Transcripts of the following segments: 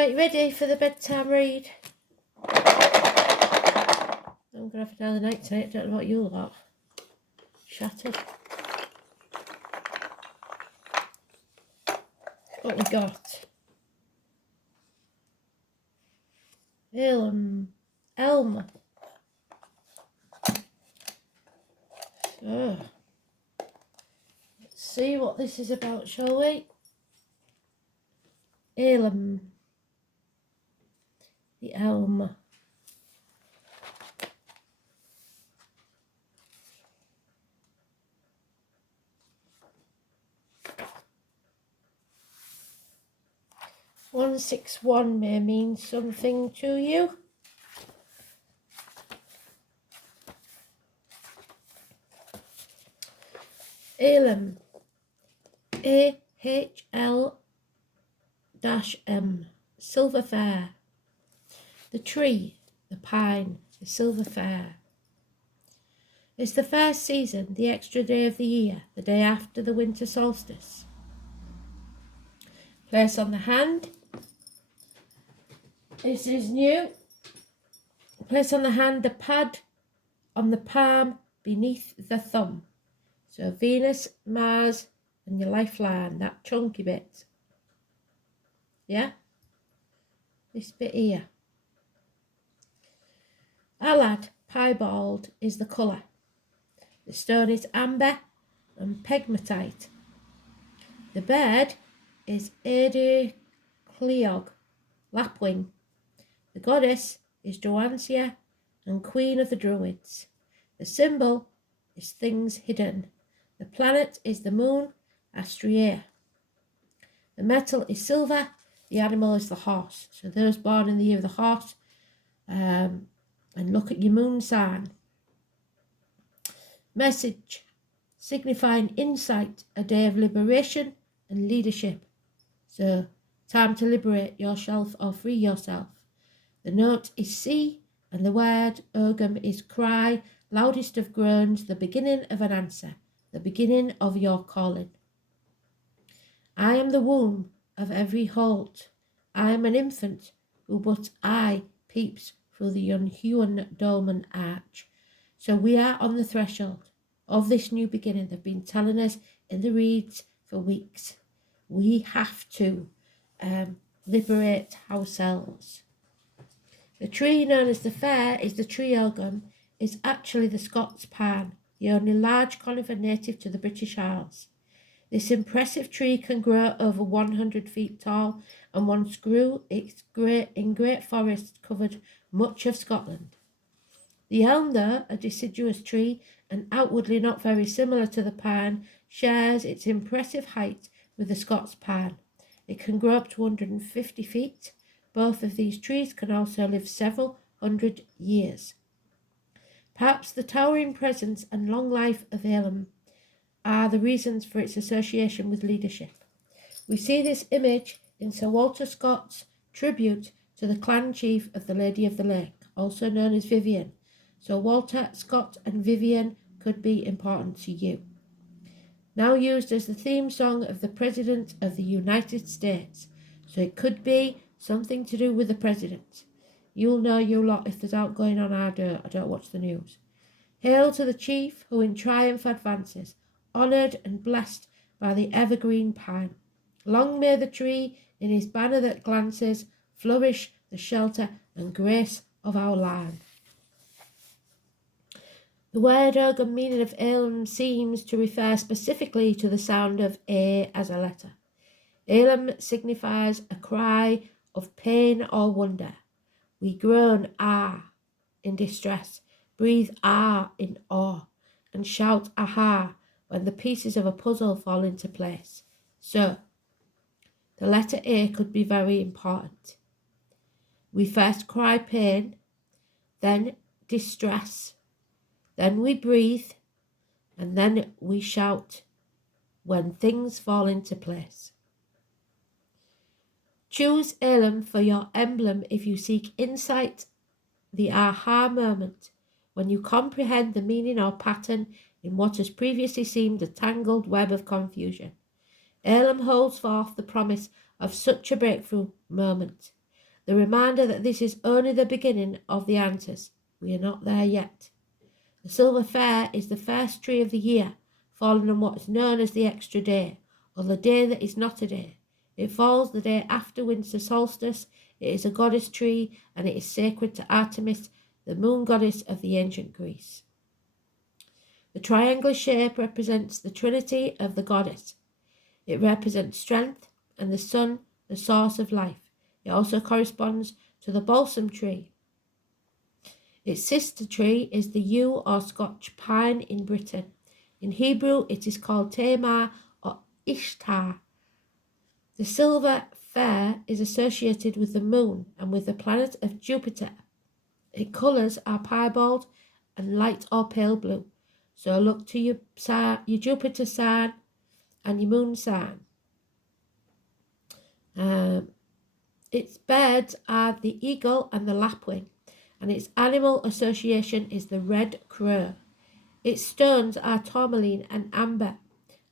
Right, ready for the bedtime read? I'm going to have another night tonight. I don't know what you lot. Shattered. What we got? Elm. So, let's see what this is about, shall we? Elm. The elm. "161 may mean something to you. Elm. AHL-M. Silver Fair. The tree, the pine, the silver fair. It's the fair season, the extra day of the year, the day after the winter solstice. Place on the hand. This is new. Place on the hand the pad on the palm beneath the thumb. So Venus, Mars, and your lifeline, that chunky bit. Yeah? This bit here. Alad, piebald, is the colour. The stone is amber and pegmatite. The bird is Cleog, lapwing. The goddess is Joansia and queen of the druids. The symbol is things hidden. The planet is the moon, Astrea. The metal is silver. The animal is the horse. So those born in the year of the horse, and look at your moon sign. Message, signifying insight, a day of liberation and leadership. So, time to liberate yourself or free yourself. The note is C, and the word Ogham is cry, loudest of groans, the beginning of an answer, the beginning of your calling. I am the womb of every holt. I am an infant who but I peeps through the unhewn dolmen arch. So we are on the threshold of this new beginning. They've been telling us in the reads for weeks. We have to liberate ourselves. The tree known as the fair is the tree Ogham, is actually the Scots pine, the only large conifer native to the British Isles. This impressive tree can grow over 100 feet tall, and once grew in great forests covered much of Scotland. The elm, though a deciduous tree and outwardly not very similar to the pine, shares its impressive height with the Scots pine. It can grow up to 150 feet. Both of these trees can also live several hundred years. Perhaps the towering presence and long life of elm are the reasons for its association with leadership. We see this image in Sir Walter Scott's tribute to the clan chief of the Lady of the Lake, also known as Vivian. So Walter, Scott and Vivian could be important to you. Now used as the theme song of the President of the United States. So it could be something to do with the President. You'll know you lot if there's out going on. I don't watch the news. Hail to the chief who in triumph advances, honoured and blessed by the evergreen pine. Long may the tree in his banner that glances flourish the shelter and grace of our line. The word Ogham meaning of elm seems to refer specifically to the sound of A as a letter. Elm signifies a cry of pain or wonder. We groan ah in distress, breathe ah in awe, and shout aha when the pieces of a puzzle fall into place. So, the letter A could be very important. We first cry pain, then distress, then we breathe, and then we shout when things fall into place. Choose elm for your emblem if you seek insight, the aha moment, when you comprehend the meaning or pattern in what has previously seemed a tangled web of confusion. Elm holds forth the promise of such a breakthrough moment. the reminder that this is only the beginning of the answers. We are not there yet. The silver fir is the first tree of the year, falling on what is known as the extra day, or the day that is not a day. It falls the day after winter solstice. It is a goddess tree, and it is sacred to Artemis, the moon goddess of the ancient Greece. The triangular shape represents the trinity of the goddess. It represents strength and the sun, the source of life. It also corresponds to the balsam tree. Its sister tree is the yew or Scotch pine in Britain. In Hebrew, it is called Tamar or Ishtar. The silver fir is associated with the moon and with the planet of Jupiter. Its colours are piebald and light or pale blue. So look to your Jupiter sign and your moon sign. Its birds are the eagle and the lapwing, and its animal association is the red crow. Its stones are tourmaline and amber,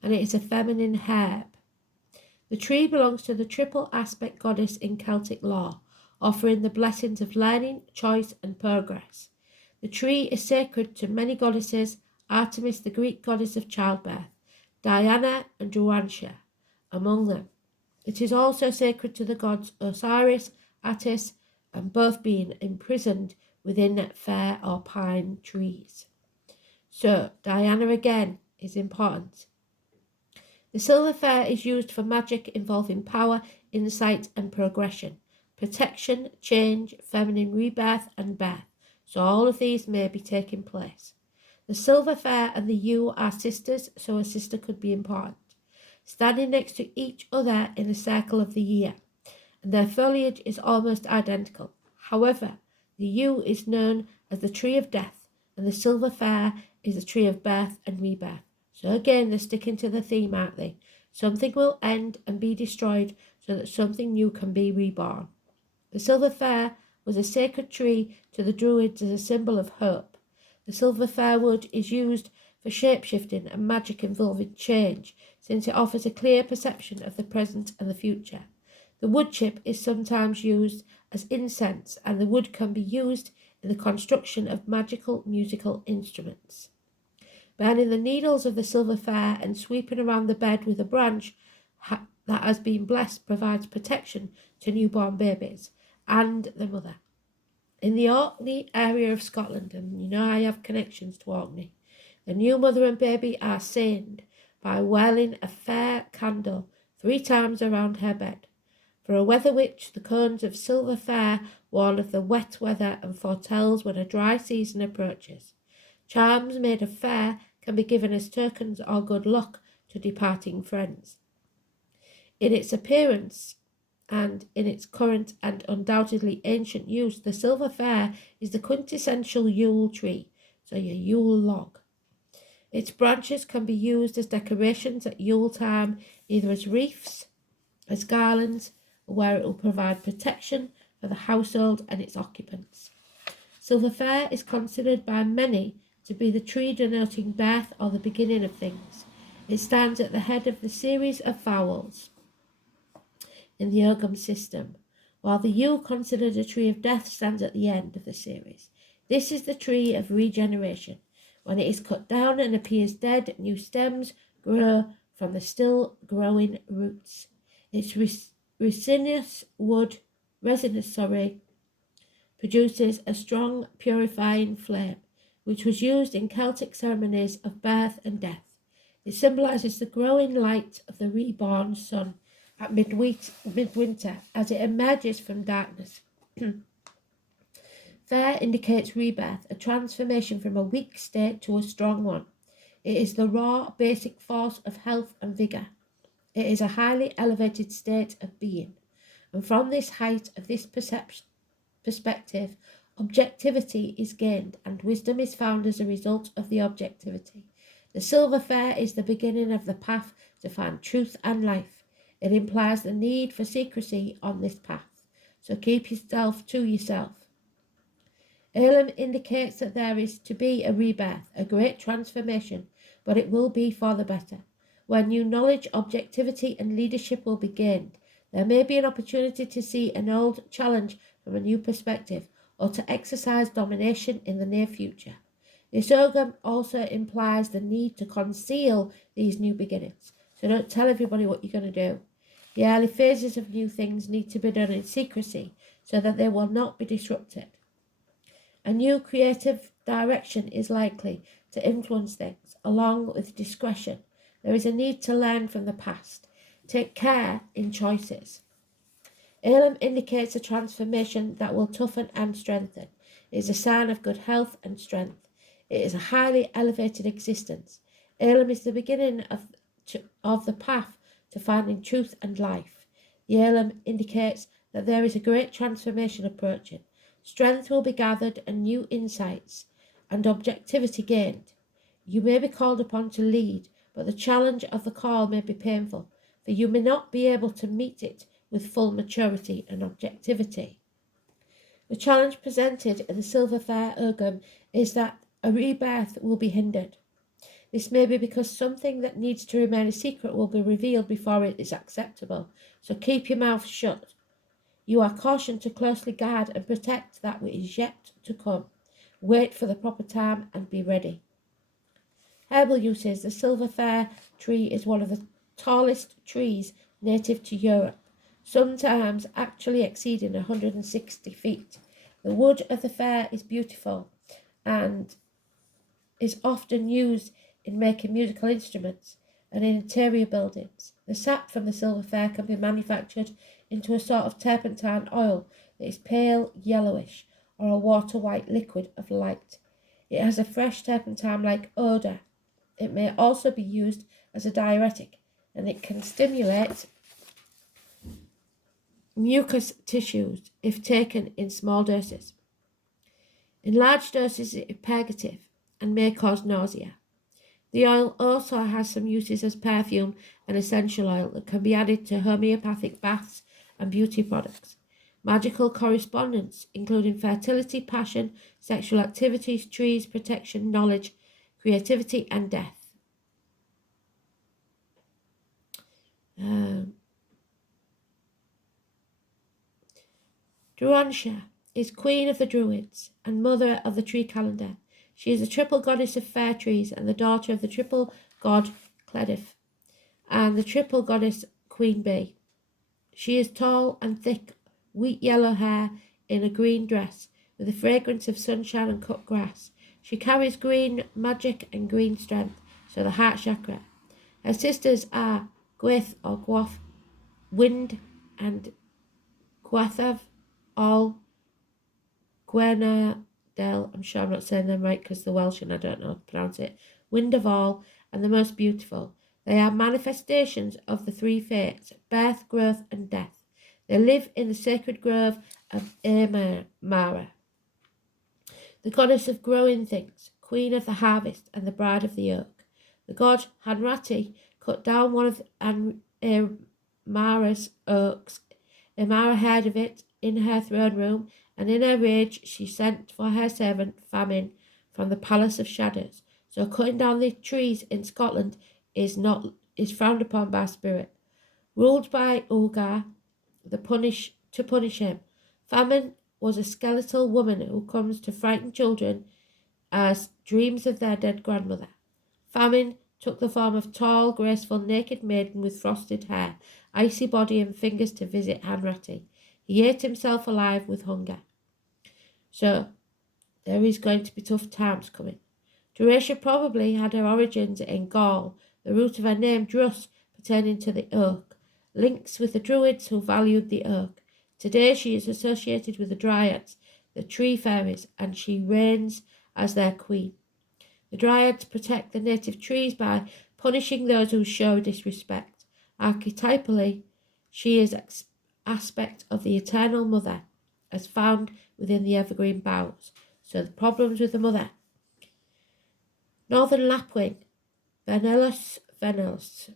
and it is a feminine herb. The tree belongs to the triple aspect goddess in Celtic law, offering the blessings of learning, choice, and progress. The tree is sacred to many goddesses: Artemis, the Greek goddess of childbirth, Diana and Durantia, among them. It is also sacred to the gods Osiris, Attis, and both being imprisoned within fir or pine trees. So, Diana again is important. The silver fir is used for magic involving power, insight, and progression, protection, change, feminine rebirth, and birth. So all of these may be taking place. The silver fir and the yew are sisters, so a sister could be important, standing next to each other in the circle of the year, and their foliage is almost identical. However, the yew is known as the tree of death, and the silver fir is the tree of birth and rebirth. So again, they're sticking to the theme, aren't they? Something will end and be destroyed so that something new can be reborn. The silver fir was a sacred tree to the Druids as a symbol of hope. The silver fir wood is used for shape-shifting and magic involving change, since it offers a clear perception of the present and the future. The wood chip is sometimes used as incense, and the wood can be used in the construction of magical musical instruments. Burning the needles of the silver fir and sweeping around the bed with a branch that has been blessed provides protection to newborn babies and the mother. In the Orkney area of Scotland, and you know I have connections to Orkney, the new mother and baby are saved by whirling a fir candle 3 times around her bed. For a weather witch, the cones of silver fir warn of the wet weather and foretells when a dry season approaches. Charms made of fir can be given as tokens or good luck to departing friends. In its appearance and in its current and undoubtedly ancient use, the silver fir is the quintessential Yule tree, so your Yule log. Its branches can be used as decorations at Yule time, either as wreaths, as garlands, or where it will provide protection for the household and its occupants. Silver fir is considered by many to be the tree denoting birth or the beginning of things. It stands at the head of the series of vowels in the Ogham system, while the yew, considered a tree of death, stands at the end of the series. This is the tree of regeneration. When it is cut down and appears dead, new stems grow from the still growing roots. Its resinous wood produces a strong purifying flame, which was used in Celtic ceremonies of birth and death. It symbolises the growing light of the reborn sun at midwinter as it emerges from darkness. Fir indicates rebirth, a transformation from a weak state to a strong one. It is the raw, basic force of health and vigour. It is a highly elevated state of being. And from this height of this perspective, objectivity is gained, and wisdom is found as a result of the objectivity. The silver fir is the beginning of the path to find truth and life. It implies the need for secrecy on this path, so keep yourself to yourself. Ogham indicates that there is to be a rebirth, a great transformation, but it will be for the better. Where new knowledge, objectivity, and leadership will be gained, There may be an opportunity to see an old challenge from a new perspective, or to exercise domination in the near future. This Ogham also implies the need to conceal these new beginnings, so don't tell everybody what you're going to do. The early phases of new things need to be done in secrecy so that they will not be disrupted. A new creative direction is likely to influence things, along with discretion. There is a need to learn from the past. Take care in choices. Ogham indicates a transformation that will toughen and strengthen. It is a sign of good health and strength. It is a highly elevated existence. Ogham is the beginning of the path to finding truth and life. The Ogham indicates that there is a great transformation approaching. Strength will be gathered and new insights and objectivity gained. You may be called upon to lead, but the challenge of the call may be painful, for you may not be able to meet it with full maturity and objectivity. The challenge presented in the Silver Fair Ogham is that a rebirth will be hindered. This may be because something that needs to remain a secret will be revealed before it is acceptable, so keep your mouth shut. You are cautioned to closely guard and protect that which is yet to come. Wait for the proper time and be ready. Herbal uses. The Silver Fir tree is one of the tallest trees native to Europe, sometimes actually exceeding 160 feet. The wood of the fir is beautiful and is often used in making musical instruments and in interior buildings. The sap from the silver fir can be manufactured into a sort of turpentine oil that is pale yellowish or a water-white liquid of light. It has a fresh turpentine-like odour. It may also be used as a diuretic, and it can stimulate mucous tissues if taken in small doses. In large doses it is purgative and may cause nausea. The oil also has some uses as perfume and essential oil that can be added to homeopathic baths and beauty products. Magical correspondence, including fertility, passion, sexual activities, trees, protection, knowledge, creativity, and death. Druansha is queen of the Druids and mother of the tree calendar. She is the triple goddess of fair trees and the daughter of the triple god Cledif and the triple goddess Queen Bee. She is tall and thick, wheat yellow hair in a green dress with the fragrance of sunshine and cut grass. She carries green magic and green strength, so the heart chakra. Her sisters are Gwyth or Gwath, Wind, and Gwathaf, all Gwernadel. I'm sure I'm not saying them right because they're Welsh and I don't know how to pronounce it. Wind of all and the most beautiful. They are manifestations of the three fates, birth, growth, and death. They live in the sacred grove of Mara, the goddess of growing things, queen of the harvest, and the bride of the oak. The god Hanrati cut down one of Mara's oaks. Mara heard of it in her throne room, and in her rage she sent for her servant Famine from the Palace of Shadows. So cutting down the trees in Scotland is frowned upon by spirit. Ruled by Ogham, to punish him. Famine was a skeletal woman who comes to frighten children as dreams of their dead grandmother. Famine took the form of tall, graceful, naked maiden with frosted hair, icy body and fingers to visit Hanratty. He ate himself alive with hunger. So there is going to be tough times coming. Duracia probably had her origins in Gaul, the root of her name Drus, pertaining to the oak, links with the Druids who valued the oak. Today she is associated with the Dryads, the tree fairies, and she reigns as their queen. The Dryads protect the native trees by punishing those who show disrespect. Archetypally, she is an aspect of the eternal mother, as found within the evergreen boughs. So the problems with the mother. Northern lapwing, Venellus venellus.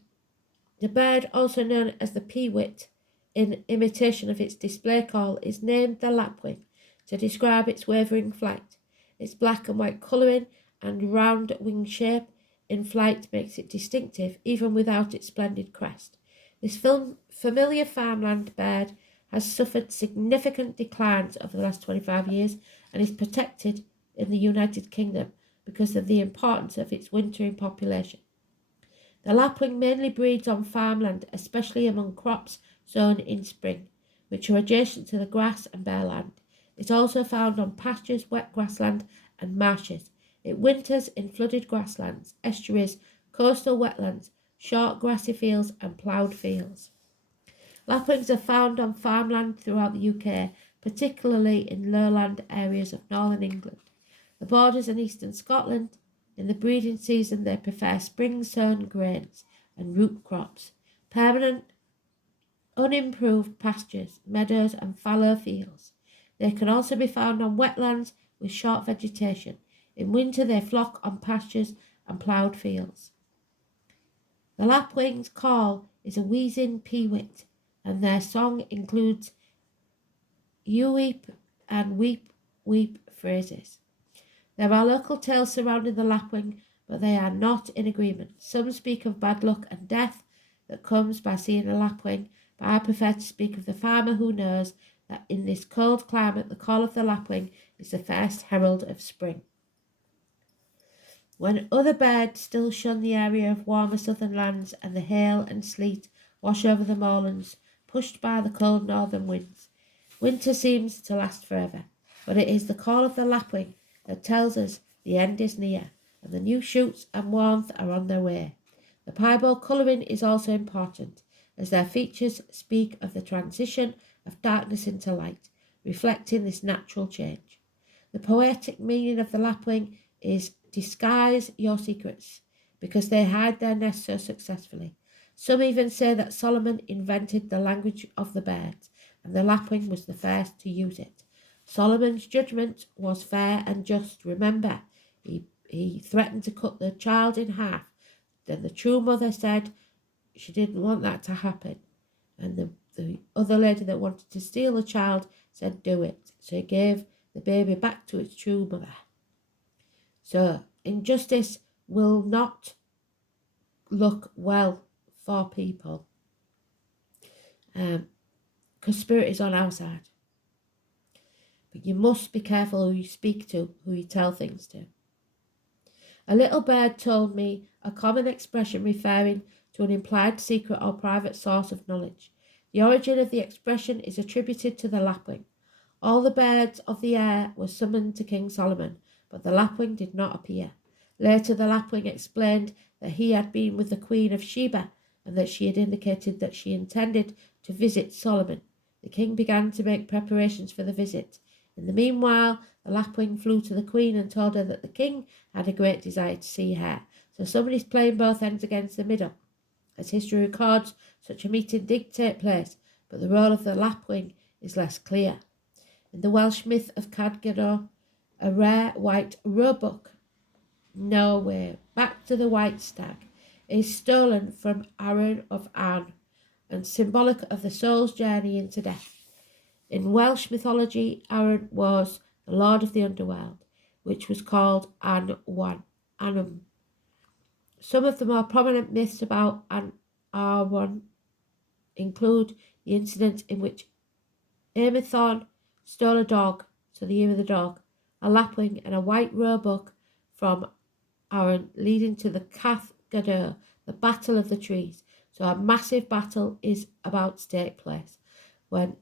The bird, also known as the peewit, in imitation of its display call, is named the lapwing to describe its wavering flight. Its black and white colouring and round wing shape in flight makes it distinctive even without its splendid crest. This familiar farmland bird has suffered significant declines over the last 25 years and is protected in the United Kingdom because of the importance of its wintering population. The lapwing mainly breeds on farmland, especially among crops sown in spring, which are adjacent to the grass and bare land. It's also found on pastures, wet grassland and marshes. It winters in flooded grasslands, estuaries, coastal wetlands, short grassy fields and ploughed fields. Lapwings are found on farmland throughout the UK, particularly in lowland areas of northern England, the borders and eastern Scotland. In the breeding season, they prefer spring-sown grains and root crops, permanent, unimproved pastures, meadows and fallow fields. They can also be found on wetlands with short vegetation. In winter, they flock on pastures and ploughed fields. The lapwing's call is a wheezing peewit, and their song includes you-weep and weep-weep phrases. There are local tales surrounding the lapwing, but they are not in agreement. Some speak of bad luck and death that comes by seeing a lapwing, but I prefer to speak of the farmer who knows that in this cold climate the call of the lapwing is the first herald of spring. When other birds still shun the area of warmer southern lands and the hail and sleet wash over the moorlands, pushed by the cold northern winds, winter seems to last forever, but it is the call of the lapwing that tells us the end is near and the new shoots and warmth are on their way. The piebald colouring is also important, as their features speak of the transition of darkness into light, reflecting this natural change. The poetic meaning of the lapwing is disguise your secrets, because they hide their nests so successfully. Some even say that Solomon invented the language of the birds, and the lapwing was the first to use it. Solomon's judgment was fair and just. Remember, he threatened to cut the child in half. Then the true mother said she didn't want that to happen. And the other lady that wanted to steal the child said, do it. So he gave the baby back to its true mother. So injustice will not look well for people. Because spirit is on our side. But you must be careful who you speak to, who you tell things to. A little bird told me a common expression referring to an implied secret or private source of knowledge. The origin of the expression is attributed to the lapwing. All the birds of the air were summoned to King Solomon, but the lapwing did not appear. Later, the lapwing explained that he had been with the Queen of Sheba and that she had indicated that she intended to visit Solomon. The king began to make preparations for the visit. In the meanwhile, the lapwing flew to the Queen and told her that the king had a great desire to see her. So somebody's playing both ends against the middle. As history records, such a meeting did take place, but the role of the lapwing is less clear. In the Welsh myth of Cadgado, a rare white roebuck, no way, back to the white stag, is stolen from Aaron of Anne and symbolic of the soul's journey into death. In Welsh mythology, Aaron was the lord of the underworld, which was called Annam. Some of the more prominent myths about Aaron include the incident in which Amathon stole a dog, so the year of the dog, a lapwing and a white roebuck from Aaron, leading to the Cath Gador, the Battle of the Trees. So a massive battle is about to take place, where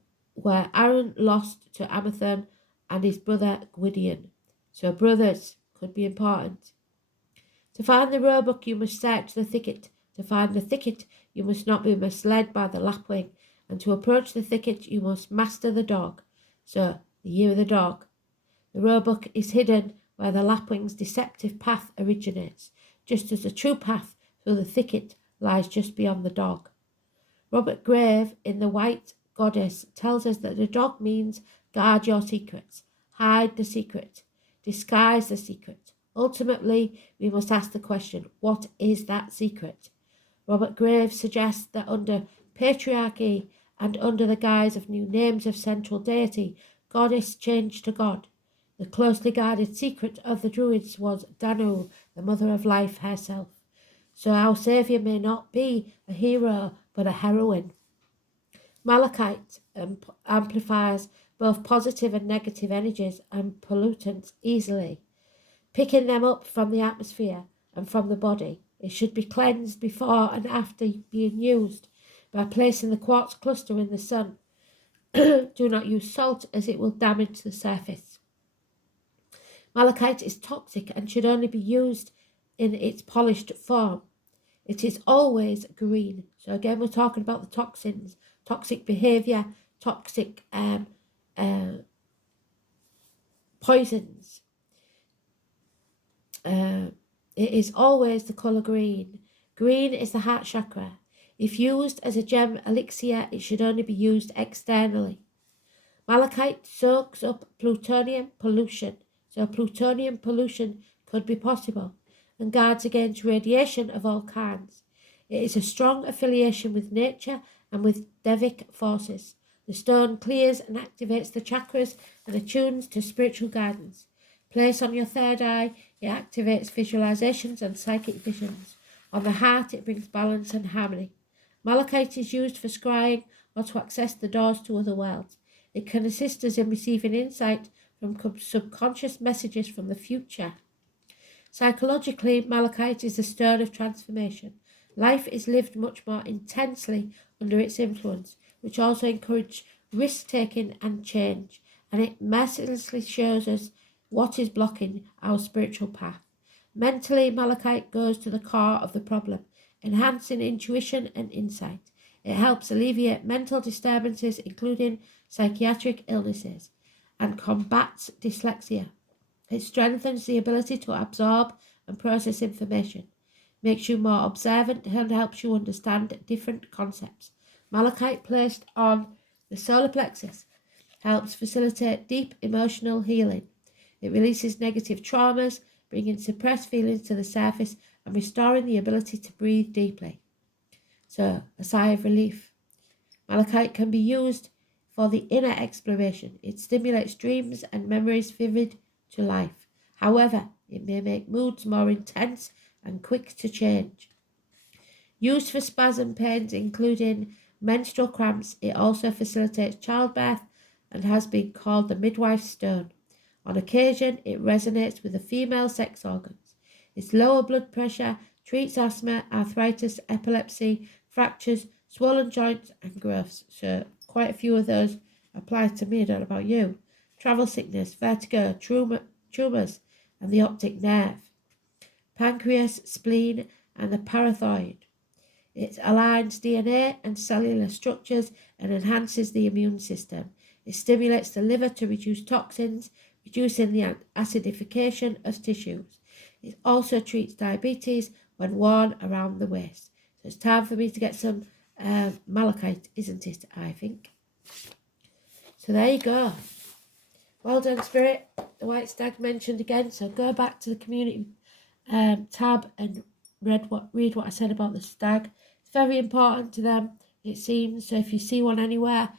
Aaron lost to Amathon and his brother Gwydion. So brothers could be important. To find the roebuck, you must search the thicket. To find the thicket, you must not be misled by the lapwing. And to approach the thicket, you must master the dog. So, the year of the dog. The roebuck is hidden where the lapwing's deceptive path originates, just as the true path through the thicket lies just beyond the dog. Robert Grave, in The White Goddess, tells us that the dog means guard your secrets, hide the secret, disguise the secret. Ultimately, we must ask the question, what is that secret? Robert Graves suggests that under patriarchy and under the guise of new names of central deity, goddess changed to god. The closely guarded secret of the Druids was Danu, the mother of life herself. So our saviour may not be a hero but a heroine. Malachite amplifies both positive and negative energies and pollutants easily. Picking them up from the atmosphere and from the body, it should be cleansed before and after being used by placing the quartz cluster in the sun. Do not use salt as it will damage the surface. Malachite is toxic and should only be used in its polished form. It is always green. So again, we're talking about the toxins, toxic behaviour, toxic poisons. It is always the colour green. Green is the heart chakra. If used as a gem elixir, it should only be used externally. Malachite soaks up plutonium pollution, so plutonium pollution could be possible, and guards against radiation of all kinds. It is a strong affiliation with nature and with Devic forces. The stone clears and activates the chakras and attunes to spiritual guidance. Placed on your third eye, it activates visualizations and psychic visions. On the heart, it brings balance and harmony. Malachite is used for scrying or to access the doors to other worlds. It can assist us in receiving insight from subconscious messages from the future. Psychologically, malachite is the stone of transformation. Life is lived much more intensely under its influence, which also encourages risk-taking and change, and it mercilessly shows us what is blocking our spiritual path. Mentally, malachite goes to the core of the problem, enhancing intuition and insight. It helps alleviate mental disturbances, including psychiatric illnesses, and combats dyslexia. It strengthens the ability to absorb and process information, makes you more observant, and helps you understand different concepts. Malachite placed on the solar plexus helps facilitate deep emotional healing. It releases negative traumas, bringing suppressed feelings to the surface and restoring the ability to breathe deeply. So, a sigh of relief. Malachite can be used for the inner exploration. It stimulates dreams and memories vivid to life. However, it may make moods more intense and quick to change. Used for spasm pains, including menstrual cramps, it also facilitates childbirth and has been called the midwife's stone. On occasion, it resonates with the female sex organs. Its lower blood pressure, treats asthma, arthritis, epilepsy, fractures, swollen joints and growths. So quite a few of those apply to me, I don't know about you. Travel sickness, vertigo, tumours and the optic nerve. Pancreas, spleen and the parathyroid. It aligns DNA and cellular structures and enhances the immune system. It stimulates the liver to reduce toxins, reducing the acidification of tissues. It also treats diabetes when worn around the waist. So it's time for me to get some malachite, isn't it, I think. So there you go. Well done, Spirit. The White Stag mentioned again. So go back to the community tab and read what I said about the stag. It's very important to them, it seems. So if you see one anywhere,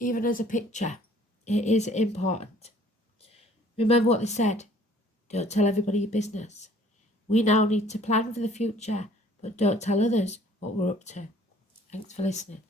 even as a picture, it is important. Remember what they said. Don't tell everybody your business. We now need to plan for the future, but don't tell others what we're up to. Thanks for listening.